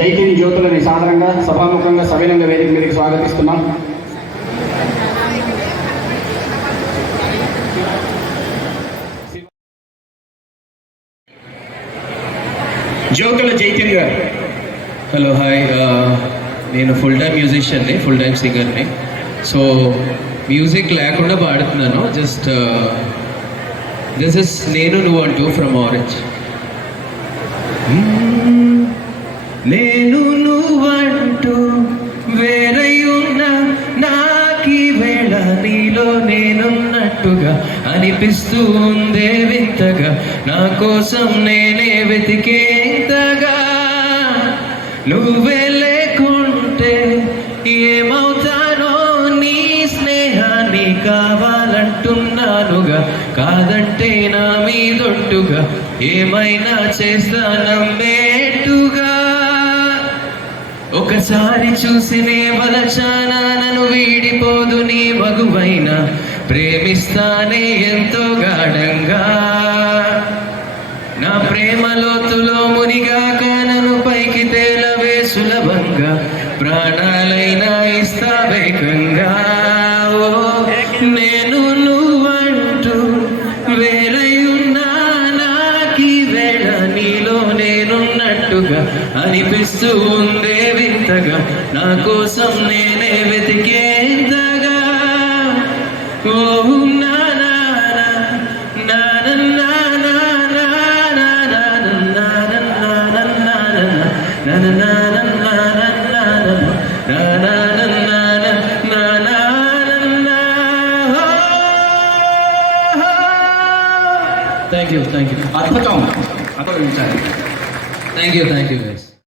జైకిని జ్యోతులని సాధారణంగా సభాముఖంగా సవినంగా వేదిక మీదకి స్వాగతిస్తున్నాం. జ్యోతుల జైకిని గారు. Hello, hi. నేను ఫుల్ టైమ్ మ్యూజిషియన్ని, ఫుల్ టైమ్ సింగర్ని. సో మ్యూజిక్ లేకుండా పాడుతున్నాను. జస్ట్ దిస్ ఇస్ నేను నువ్వు అంటూ ఫ్రమ్ ఆరెంజ్. నేను నువ్వంటూ వేరయ్యున్నా నాకీ వేళ నీలో నేనున్నట్టుగా అనిపిస్తూ ఉందే వింతగా, నా కోసం నేనే వెతికేంతగా. నువ్వే లేకుంటే ఏమవుతానో, నీ స్నేహాన్ని కావాలంటున్నానుగా, కాదంటే నా మీదొట్టుగా ఏమైనా చేస్తా నమ్మేట్టుగా. ఒకసారి చూసినే వలచానా, నన్ను వీడిపోదు నీ మగువైనా, ప్రేమిస్తానే ఎంతో గాఢంగా. నా ప్రేమ లోతులో మునిగాక నన్ను పైకి తేలవే సులభంగా, ప్రాణాలైనా ఇస్తా వేగంగా. ఓ నేను నువ్వంటూ వేరయ్యున్నా నాకీ వేళ నీలో నేనున్నట్టుగా అనిపిస్తూ ఉందే వింతగా, నా కోసం నేనే వెతికేంతగా. ఓ నా నా నా నా నా థ్యాంక్ యూ. అద్భుతం. Thank you.